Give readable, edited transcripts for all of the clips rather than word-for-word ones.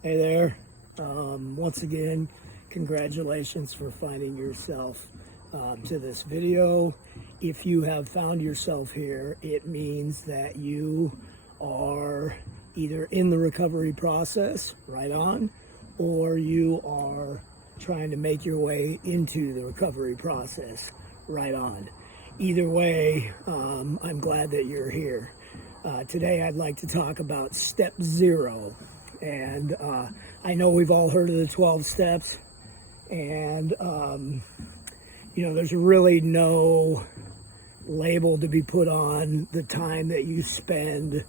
Hey there. Once again, congratulations for finding yourself to this video. If you have found yourself here, it means that you are either in the recovery process, right on, or you are trying to make your way into the recovery process, right on. Either way, I'm glad that you're here. Today, I'd like to talk about step 0. And I know we've all heard of the 12 steps, and there's really no label to be put on the time that you spend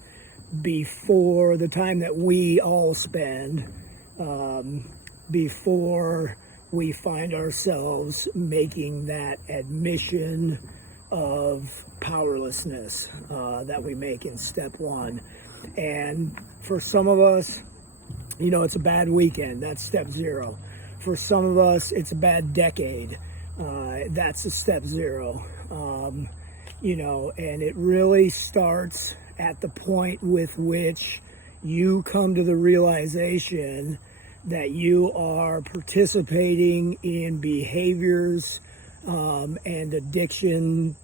before the time that we all spend before we find ourselves making that admission of powerlessness that we make in step 1. And for some of us, it's a bad weekend. That's step 0. For some of us, it's a bad decade. That's a step 0. And it really starts at the point with which you come to the realization that you are participating in behaviors and addictions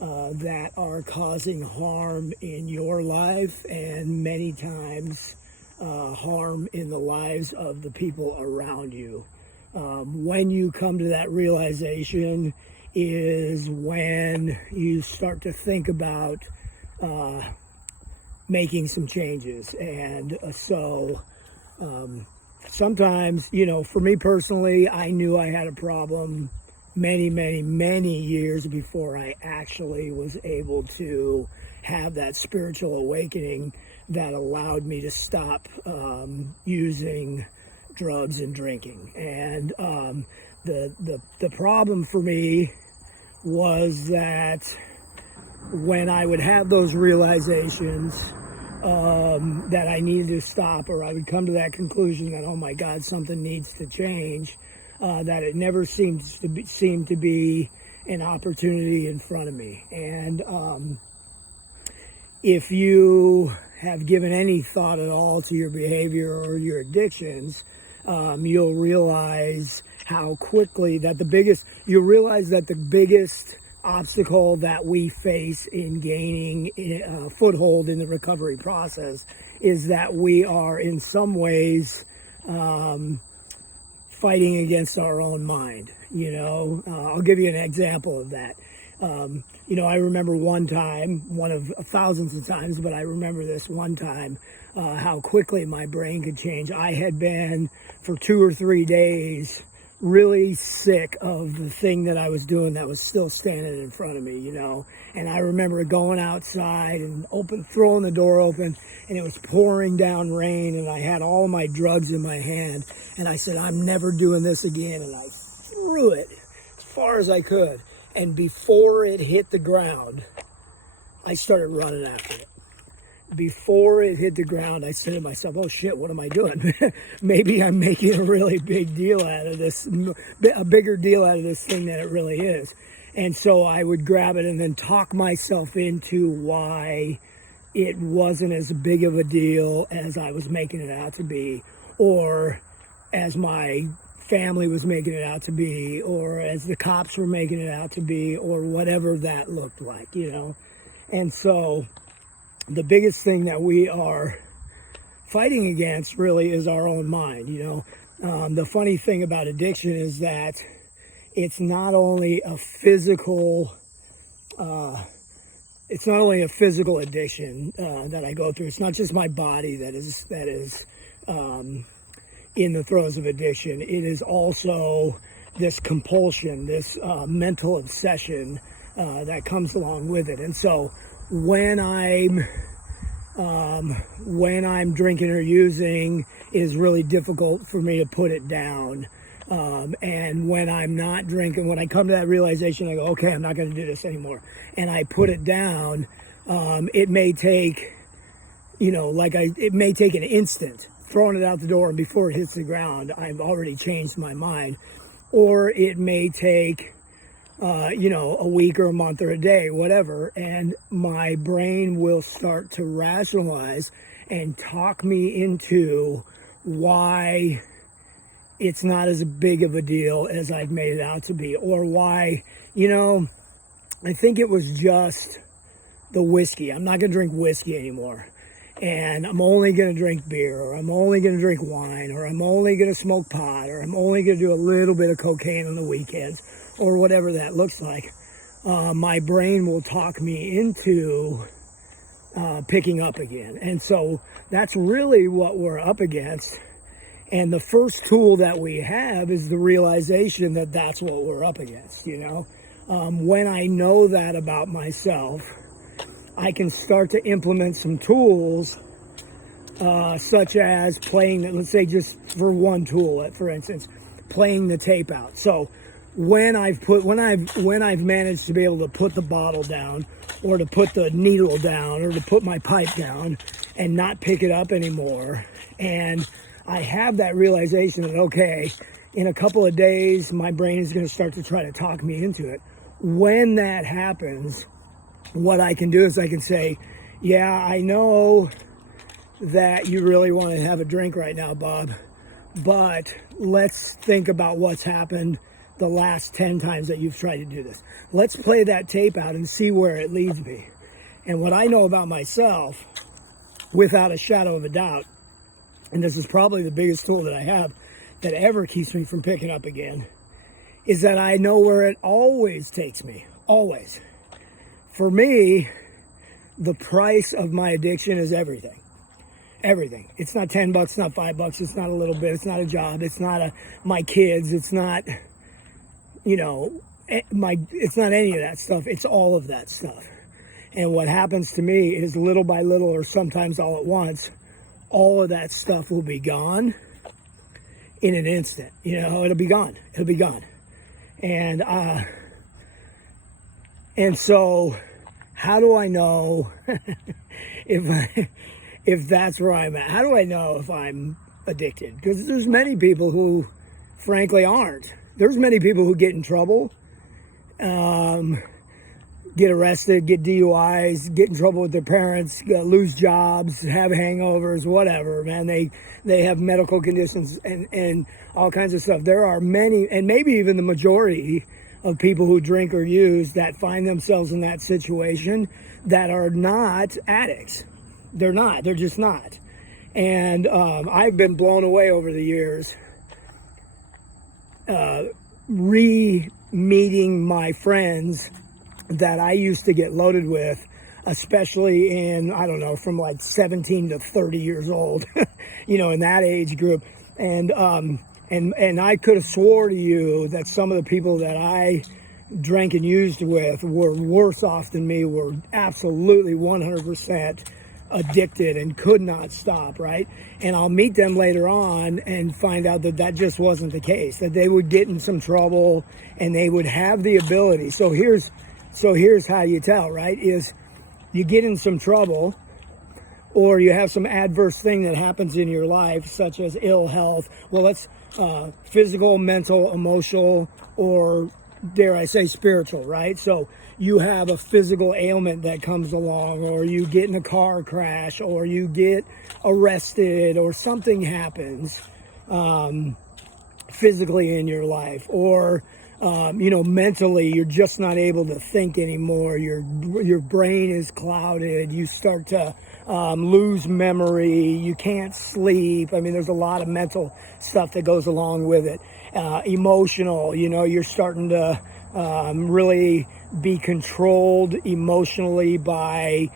that are causing harm in your life and many times harm in the lives of the people around you. When you come to that realization is when you start to think about making some changes. And sometimes, for me personally, I knew I had a problem many years before I actually was able to have that spiritual awakening that allowed me to stop using drugs and drinking. And the problem for me was that when I would have those realizations that I needed to stop, or I would come to that conclusion that, oh my God, something needs to change, that it never seemed to be an opportunity in front of me. And if you have given any thought at all to your behavior or your addictions, you'll realize how quickly that the biggest obstacle that we face in gaining a foothold in the recovery process is that we are in some ways fighting against our own mind. I'll give you an example of that. I remember one time, one of thousands of times, but I remember this one time, how quickly my brain could change. I had been for 2 or 3 days really sick of the thing that I was doing that was still standing in front of me, and I remember going outside and throwing the door open, and it was pouring down rain, and I had all my drugs in my hand, and I said, I'm never doing this again, and I threw it as far as I could, and before it hit the ground, I started running after it. Before it hit the ground, I said to myself, oh shit, what am I doing? Maybe I'm making a really big deal out of this, a bigger deal out of this thing than it really is. And so I would grab it and then talk myself into why it wasn't as big of a deal as I was making it out to be, or as my family was making it out to be, or as the cops were making it out to be, or whatever that looked like, And so the biggest thing that we are fighting against really is our own mind. The funny thing about addiction is that it's not only a physical addiction that I go through. It's not just my body that is in the throes of addiction. It is also this compulsion, this mental obsession that comes along with it. And so when I'm drinking or using, it is really difficult for me to put it down. And when I'm not drinking, when I come to that realization, I go, okay, I'm not going to do this anymore, and I put it down. It may take, it may take an instant, throwing it out the door, and before it hits the ground, I've already changed my mind. Or it may take a week or a month or a day, whatever. And my brain will start to rationalize and talk me into why it's not as big of a deal as I've made it out to be, or why, I think it was just the whiskey. I'm not going to drink whiskey anymore. And I'm only going to drink beer, or I'm only going to drink wine, or I'm only going to smoke pot, or I'm only going to do a little bit of cocaine on the weekends, or whatever that looks like. My brain will talk me into picking up again. And so that's really what we're up against. And the first tool that we have is the realization that that's what we're up against, When I know that about myself, I can start to implement some tools, such as playing, let's say just for one tool, for instance, playing the tape out. So when I've managed to be able to put the bottle down, or to put the needle down, or to put my pipe down and not pick it up anymore, and I have that realization that, okay, in a couple of days, my brain is going to start to try to talk me into it. When that happens, what I can do is I can say, yeah, I know that you really want to have a drink right now, Bob, but let's think about what's happened the last 10 times that you've tried to do this. Let's play that tape out and see where it leads me. And what I know about myself, without a shadow of a doubt, and this is probably the biggest tool that I have that ever keeps me from picking up again, is that I know where it always takes me. Always. For me, the price of my addiction is everything. Everything. It's not $10, it's not $5, it's not a little bit, it's not a job, it's not my kids, it's not, it's not any of that stuff. It's all of that stuff. And what happens to me is little by little, or sometimes all at once, all of that stuff will be gone in an instant. It'll be gone. It'll be gone. And so how do I know if that's where I'm at? How do I know if I'm addicted? Because there's many people who frankly aren't. There's many people who get in trouble, get arrested, get DUIs, get in trouble with their parents, lose jobs, have hangovers, whatever, man. They have medical conditions and all kinds of stuff. There are many, and maybe even the majority of people who drink or use that find themselves in that situation that are not addicts. They're not. They're just not. And I've been blown away over the years re-meeting my friends that I used to get loaded with, especially in, from like 17 to 30 years old, in that age group. And I could have swore to you that some of the people that I drank and used with were worse off than me, were absolutely 100% addicted and could not stop, right? And I'll meet them later on and find out that just wasn't the case, that they would get in some trouble and they would have the ability. So here's how you tell, right? Is you get in some trouble, or you have some adverse thing that happens in your life, such as ill health. Well, let's physical, mental, emotional, or dare I say spiritual, right? So you have a physical ailment that comes along, or you get in a car crash, or you get arrested, or something happens physically in your life, or mentally, you're just not able to think anymore. Your brain is clouded. You start to lose memory. You can't sleep. There's a lot of mental stuff that goes along with it. Emotional, you're starting to really be controlled emotionally by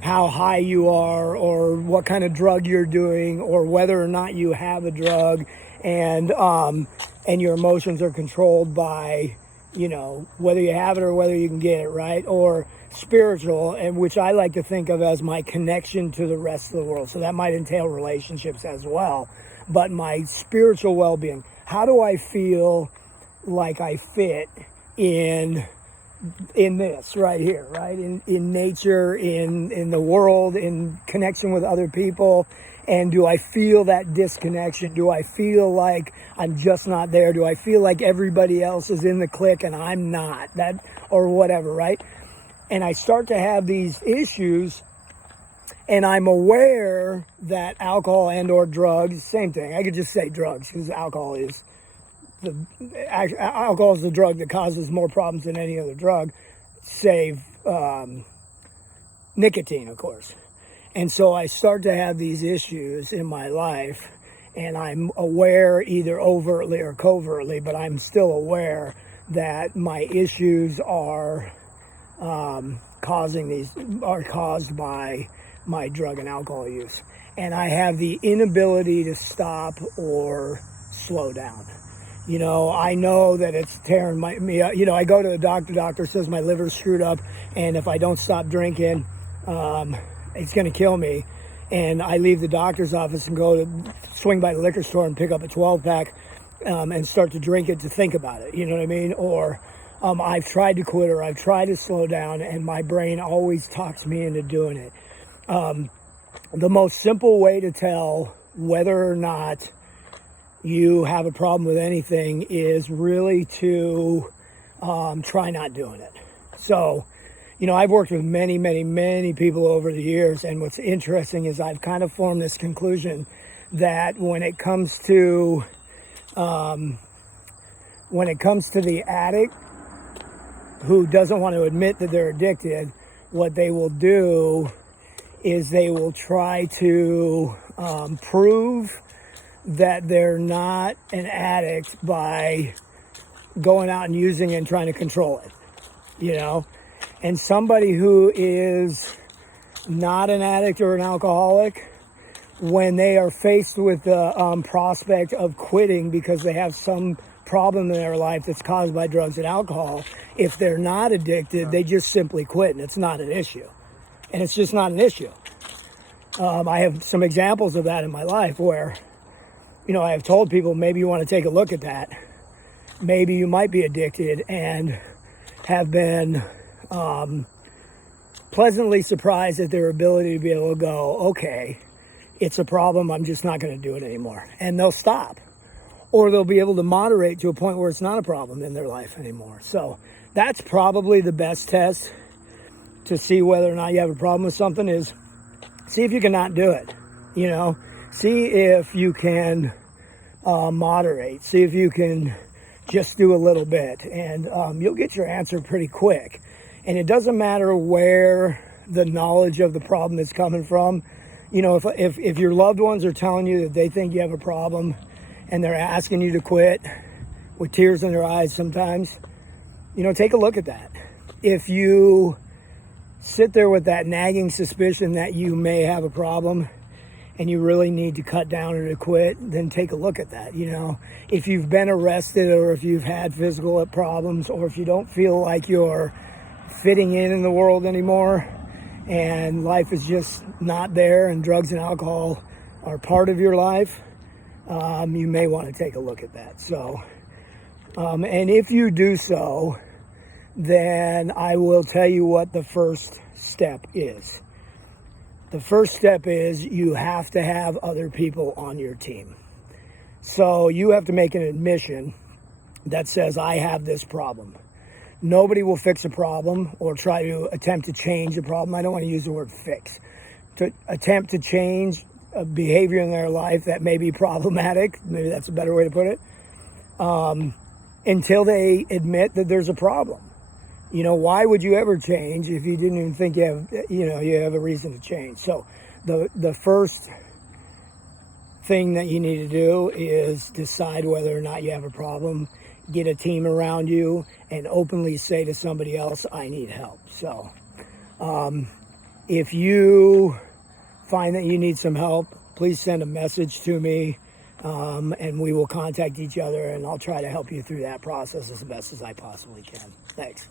how high you are, or what kind of drug you're doing, or whether or not you have a drug. And your emotions are controlled by, whether you have it or whether you can get it, right? Or spiritual, and which I like to think of as my connection to the rest of the world. So that might entail relationships as well. But my spiritual well-being, how do I feel like I fit in in this right here, right? In nature, in the world, in connection with other people. And do I feel that disconnection? Do I feel like I'm just not there? Do I feel like everybody else is in the clique and I'm not? That, or whatever, right? And I start to have these issues, and I'm aware that alcohol and or drugs, same thing. I could just say drugs, because alcohol is the drug that causes more problems than any other drug, save nicotine, of course. And so I start to have these issues in my life, and I'm aware, either overtly or covertly, but I'm still aware that my issues are caused by my drug and alcohol use. And I have the inability to stop or slow down. You know, I know that it's tearing me up. You know, I go to the doctor says my liver's screwed up, and if I don't stop drinking, it's going to kill me. And I leave the doctor's office and swing by the liquor store and pick up a 12-pack and start to drink it to think about it. You know what I mean? Or I've tried to quit, or I've tried to slow down, and my brain always talks me into doing it. The most simple way to tell whether or not you have a problem with anything is really to try not doing it. So, you know, I've worked with many, many, many people over the years, and what's interesting is I've kind of formed this conclusion that when it comes to the addict who doesn't want to admit that they're addicted, what they will do is they will try to prove that they're not an addict by going out and using it and trying to control it, you know? And somebody who is not an addict or an alcoholic, when they are faced with the prospect of quitting because they have some problem in their life that's caused by drugs and alcohol, if they're not addicted, they just simply quit, and it's not an issue. And it's just not an issue. I have some examples of that in my life where, you know, I have told people, maybe you want to take a look at that. Maybe you might be addicted, and have been pleasantly surprised at their ability to be able to go, okay, it's a problem, I'm just not going to do it anymore. And they'll stop. Or they'll be able to moderate to a point where it's not a problem in their life anymore. So that's probably the best test to see whether or not you have a problem with something, is see if you can not do it. You know, see if you can moderate. See if you can just do a little bit, and you'll get your answer pretty quick. And it doesn't matter where the knowledge of the problem is coming from. You know, if your loved ones are telling you that they think you have a problem and they're asking you to quit with tears in their eyes sometimes, you know, take a look at that. If you sit there with that nagging suspicion that you may have a problem and you really need to cut down or to quit, then take a look at that. You know, if you've been arrested, or if you've had physical problems, or if you don't feel like you're fitting in the world anymore and life is just not there, and drugs and alcohol are part of your life, you may want to take a look at that. So, and if you do so, then I will tell you what the first step is. The first step is you have to have other people on your team. So you have to make an admission that says, I have this problem. Nobody will fix a problem or try to attempt to change a problem. I don't want to use the word fix. To attempt to change a behavior in their life that may be problematic, maybe that's a better way to put it, until they admit that there's a problem. You know, why would you ever change if you didn't even think you have a reason to change? So the first thing that you need to do is decide whether or not you have a problem, get a team around you, and openly say to somebody else, I need help. So if you find that you need some help, please send a message to me, and we will contact each other, and I'll try to help you through that process as best as I possibly can. Thanks.